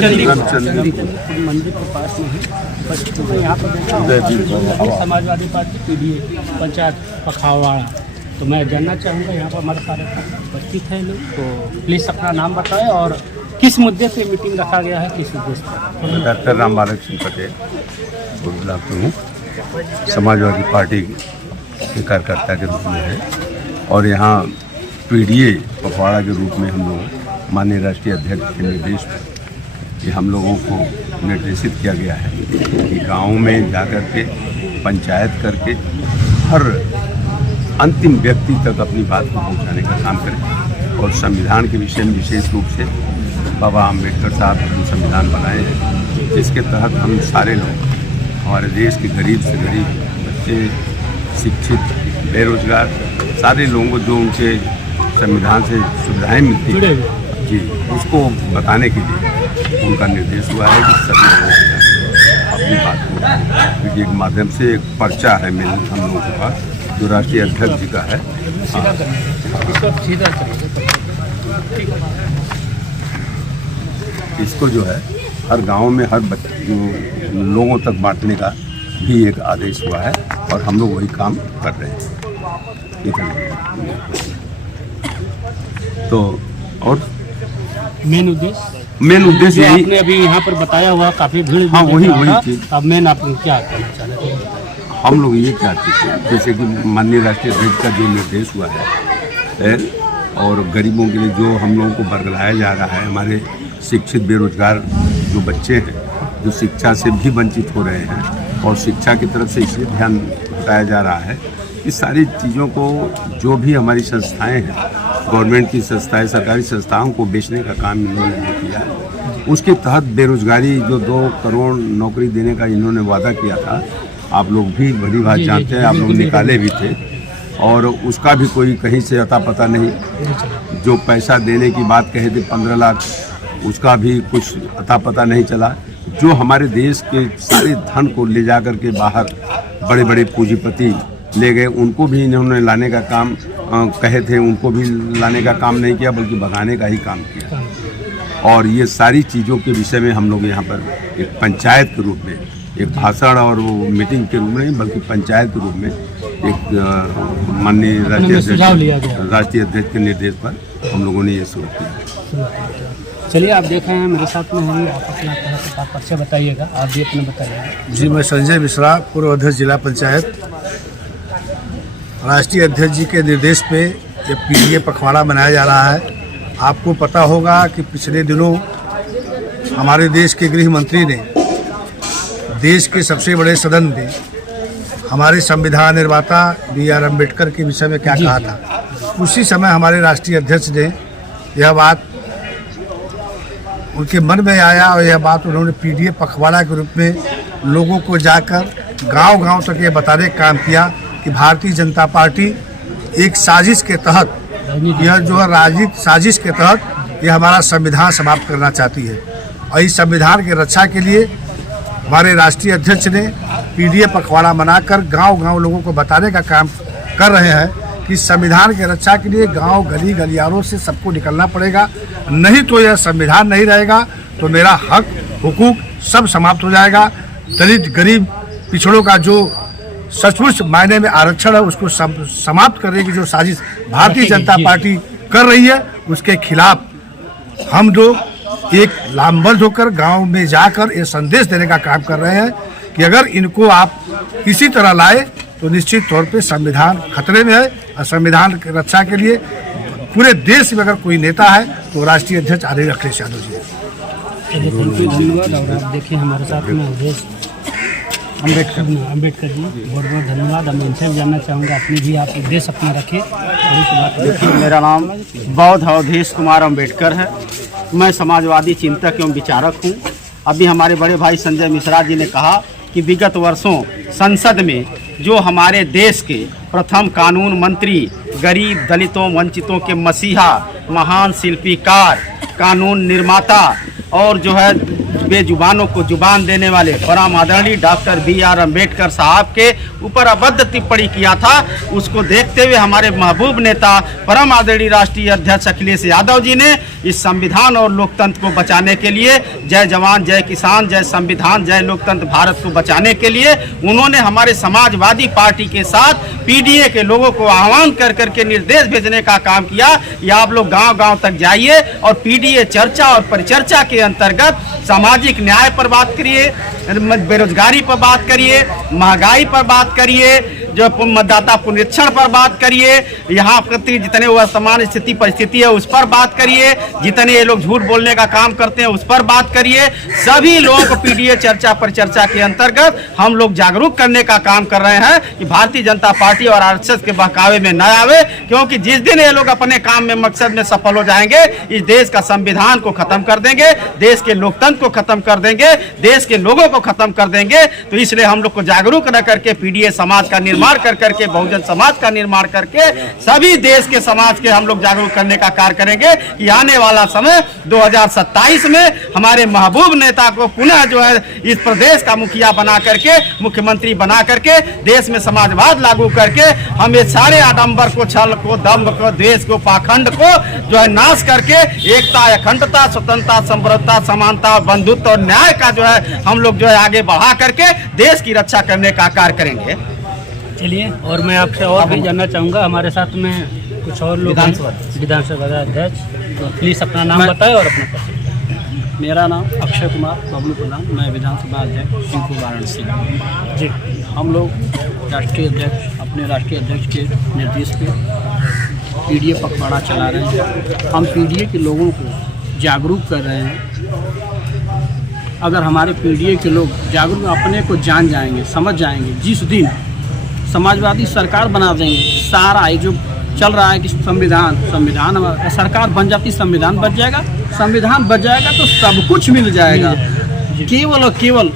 मंदिर के पास में ही बस यहाँ पर देखा समाजवादी पार्टी पीडीए पंचायत पखावाड़ा। तो मैं जानना चाहूँगा यहाँ पर हमारे सारे उपस्थित हैं लोग, तो प्लीज़ अपना नाम बताएं और किस मुद्दे पे मीटिंग रखा गया है, किस उद्देश्य पर। डॉक्टर राम बालक सिंह पटेल बुलबुला प्रमुख समाजवादी पार्टी के कार्यकर्ता के रूप में है और यहाँ पीडीए पखवाड़ा के रूप में हम लोग माननीय राष्ट्रीय अध्यक्ष के निर्देश पर ये हम लोगों को निर्देशित किया गया है कि गाँव में जाकर के पंचायत करके हर अंतिम व्यक्ति तक अपनी बात को पहुँचाने का काम करें और संविधान के विषय में विशेष रूप से बाबा अम्बेडकर साहब ने संविधान बनाए हैं जिसके तहत हम सारे लोग हमारे देश के गरीब से गरीब बच्चे, शिक्षित, बेरोजगार सारे लोगों को जो उनके संविधान से सुविधाएं मिलती हैं जी उसको बताने के लिए उनका निर्देश हुआ है कि सभी लोग अपनी बात को मीडिया के माध्यम से एक पर्चा है हम लोगों के पास जो राष्ट्रीय अध्यक्ष जी का है। इसको जो है हर गांव में हर लोगों तक बांटने का भी एक आदेश हुआ है और हम लोग वही काम कर रहे हैं। तो और मेन उद्देश्य यही आपने अभी यहाँ पर बताया हुआ काफ़ी भीड़। हाँ वही चीज़। अब मेन आप क्या करना चाह रहे हैं? हम लोग ये चाहते थे जैसे कि माननीय राष्ट्रीय अध्यक्ष का जो निर्देश हुआ है और गरीबों के लिए जो हम लोगों को बरगलाया जा रहा है, हमारे शिक्षित बेरोजगार जो बच्चे हैं जो शिक्षा से भी वंचित हो रहे हैं और शिक्षा की तरफ से इसलिए ध्यान हटाया जा रहा है। इस सारी चीज़ों को जो भी हमारी संस्थाएं हैं, गवर्नमेंट की संस्थाएं, सरकारी संस्थाओं को बेचने का काम इन्होंने किया है। उसके तहत बेरोजगारी जो 2 करोड़ नौकरी देने का इन्होंने वादा किया था, आप लोग भी बड़ी बात जानते हैं, आप लोग निकाले भी थे और उसका भी कोई कहीं से अता पता नहीं। जो पैसा देने की बात कहे थे 15 लाख, उसका भी कुछ अता पता नहीं चला। जो हमारे देश के सारे धन को ले जा कर के बाहर बड़े बड़े पूंजीपति ले गए, उनको भी इन्होंने लाने का काम कहे थे, उनको भी लाने का काम नहीं किया बल्कि भगाने का ही काम किया। और ये सारी चीज़ों के विषय में हम लोग यहाँ पर एक पंचायत के रूप में एक भाषण और वो मीटिंग के रूप में नहीं बल्कि पंचायत के रूप में एक माननीय राष्ट्रीय अध्यक्ष के निर्देश पर हम लोगों ने ये शुरू किया। चलिए आप देख रहे हैं मेरे साथ में हैं, आप अपना परिचय बताइएगा, आप भी अपना बताइएगा। जी मैं संजय मिश्रा, पूर्व अध्यक्ष जिला पंचायत। राष्ट्रीय अध्यक्ष जी के निर्देश पे ये पीडीए पखवाड़ा मनाया जा रहा है। आपको पता होगा कि पिछले दिनों हमारे देश के गृह मंत्री ने देश के सबसे बड़े सदन में हमारे संविधान निर्माता BR अम्बेडकर के विषय में क्या कहा था। उसी समय हमारे राष्ट्रीय अध्यक्ष ने यह बात उनके मन में आया और यह बात उन्होंने पीडीए पखवाड़ा के रूप में लोगों को जाकर गांव-गांव तक ये बताने का काम किया कि भारतीय जनता पार्टी एक साजिश के तहत, यह जो है राजनीतिक साजिश के तहत यह हमारा संविधान समाप्त करना चाहती है। और इस संविधान की रक्षा के लिए हमारे राष्ट्रीय अध्यक्ष ने पीडीए पखवाड़ा मनाकर गांव-गांव लोगों को बताने का काम कर रहे हैं कि संविधान की रक्षा के लिए गांव गली गलियारों से सबको निकलना पड़ेगा, नहीं तो यह संविधान नहीं रहेगा तो मेरा हक हुकूक सब समाप्त हो जाएगा। दलित गरीब पिछड़ों का जो सचमुच मायने में आरक्षण है उसको समाप्त करने की जो साजिश भारतीय जनता पार्टी कर रही है उसके खिलाफ हम लोग एक लामबंद होकर गांव में जाकर ये संदेश देने का काम कर रहे हैं कि अगर इनको आप किसी तरह लाए तो निश्चित तौर पे संविधान खतरे में है। और संविधान की रक्षा के लिए पूरे देश में अगर कोई नेता है तो राष्ट्रीय अध्यक्ष आदरणीय अखिलेश यादव जी है। धन्यवाद। और आप देखिए हमारे साथ में अम्बेडकर जी, बहुत बहुत धन्यवाद। मैं इनसे भी जानना चाहूँगा, अपनी भी आप उद्देश्य अपना रखिए। देखिए मेरा नाम बौद्ध अवधेश कुमार अम्बेडकर है, मैं समाजवादी चिंतक एवं विचारक हूँ। अभी हमारे बड़े भाई संजय मिश्रा जी ने कहा कि विगत वर्षों संसद में जो हमारे देश के प्रथम कानून मंत्री, गरीब दलितों वंचितों के मसीहा, महान शिल्पीकार, कानून निर्माता और जो है बेजुबानों को जुबान देने वाले परम आदरणीय डॉक्टर BR अम्बेडकर साहब के ऊपर अभद्र टिप्पणी किया था, उसको देखते हुए हमारे महबूब नेता परम आदरणीय राष्ट्रीय अध्यक्ष अखिलेश यादव जी ने इस संविधान और लोकतंत्र को बचाने के लिए, जय जवान जय किसान जय संविधान जय लोकतंत्र भारत को बचाने के लिए उन्होंने हमारे समाजवादी पार्टी के साथ PDA के लोगों को आह्वान कर करके निर्देश भेजने का काम किया। या आप लोग गांव-गांव तक जाइए और PDA चर्चा और परिचर्चा के अंतर्गत सामाजिक न्याय पर बात करिए, बेरोजगारी पर बात करिए, महंगाई पर बात करिए, जो मतदाता पुनरीक्षण पर बात करिए, यहाँ प्रति जितने वर्तमान स्थिति परिस्थिति है उस पर बात करिए, जितने ये लोग झूठ बोलने का काम करते हैं उस पर बात करिए। सभी लोगों को PDA चर्चा परिचर्चा के अंतर्गत हम लोग जागरूक करने का काम कर रहे हैं कि भारतीय जनता पार्टी और RSS के बहकावे में न आवे, क्योंकि जिस दिन ये लोग अपने काम में मकसद में सफल हो जाएंगे, इस देश का संविधान को खत्म कर देंगे, देश के लोकतंत्र को खत्म कर देंगे, देश के लोगों को खत्म कर देंगे। तो इसलिए हम लोग को जागरूक न करके PDA समाज का निर्माण कर करके, बहुजन समाज का निर्माण करके सभी देश के समाज के हम लोग जागरूक करने का कार्य करेंगे कि आने वाला समय 2027 में हमारे महबूब नेता को पुनः जो है इस प्रदेश का मुखिया बना करके, मुख्यमंत्री बना करके, देश में समाजवाद लागू करके हम ये सारे आडंबर को, छल को, दम्भ को, द्वेष को, पाखंड को जो है नाश करके एकता, अखंडता, स्वतंत्रता, संप्रभुता, समानता, बंधुत्व और न्याय का जो है हम लोग जो है आगे बढ़ा करके देश की रक्षा करने का कार्य करेंगे। चलिए, और मैं आपसे और भी जानना चाहूँगा, हमारे साथ में कुछ और लोग विधानसभा अध्यक्ष, तो प्लीज़ अपना नाम बताएं और अपना पद। मेरा नाम अक्षय कुमार बबलू प्रधान, मैं विधानसभा अध्यक्ष सिंहपुर वाराणसी जी। हम लोग राष्ट्रीय अध्यक्ष, अपने राष्ट्रीय अध्यक्ष के निर्देश पे PDA पखवाड़ा चला रहे हैं। हम PDA के लोगों को जागरूक कर रहे हैं। अगर हमारे PDA के लोग जागरूक अपने को जान जाएंगे, समझ जाएंगे, जिस दिन समाजवादी सरकार बना देंगे, सारा ये जो चल रहा है कि संविधान सरकार बन जाती, संविधान बच जाएगा, संविधान बच जाएगा तो सब कुछ मिल जाएगा। केवल और केवल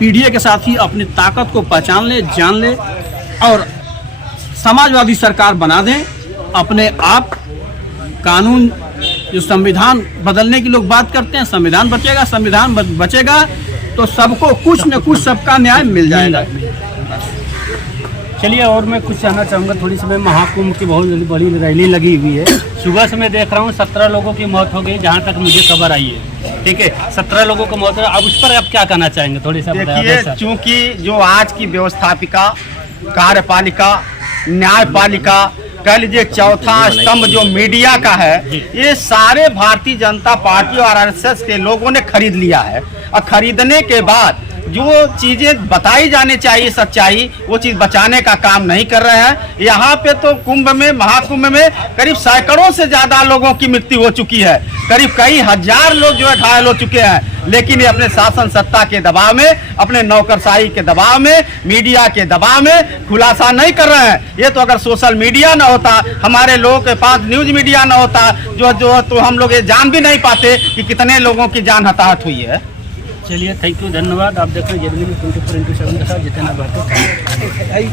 PDA के साथ ही अपनी ताकत को पहचान ले, जान ले और समाजवादी सरकार बना दें। अपने आप कानून, जो संविधान बदलने की लोग बात करते हैं, संविधान बचेगा, संविधान बचेगा तो सबको कुछ न कुछ सबका न्याय मिल जाएगा। चलिए, और मैं कुछ कहना चाहूँगा, थोड़ी सी मैं महाकुंभ की बहुत बड़ी रैली लगी हुई है। सुबह से मैं देख रहा हूँ 17 लोगों की मौत हो गई, जहाँ तक मुझे खबर आई है। ठीक है, 17 लोगों की मौत है। अब उस पर आप क्या कहना चाहेंगे, थोड़ी सा देखिए, चूँकि जो आज की व्यवस्थापिका, कार्यपालिका, न्यायपालिका, कह लीजिए चौथा स्तंभ जो मीडिया का है, ये सारे भारतीय जनता पार्टी और RSS के लोगों ने खरीद लिया है। और खरीदने के बाद जो चीज़ें बताई जानी चाहिए सच्चाई, वो चीज़ बचाने का काम नहीं कर रहे हैं। यहाँ पे तो कुंभ में, महाकुंभ में करीब सैकड़ों से ज़्यादा लोगों की मृत्यु हो चुकी है, करीब कई हजार लोग जो है घायल हो चुके हैं। लेकिन ये अपने शासन सत्ता के दबाव में, अपने नौकरशाही के दबाव में, मीडिया के दबाव में खुलासा नहीं कर रहे हैं। ये तो अगर सोशल मीडिया ना होता, हमारे लोगों के पास न्यूज मीडिया ना होता, जो तो हम लोग ये जान भी नहीं पाते कि कितने लोगों की जान हताहत हुई है। चलिए, थैंक यू, धन्यवाद। आप देख रहे हैं 24/7 के साथ जितेंद्र भारती।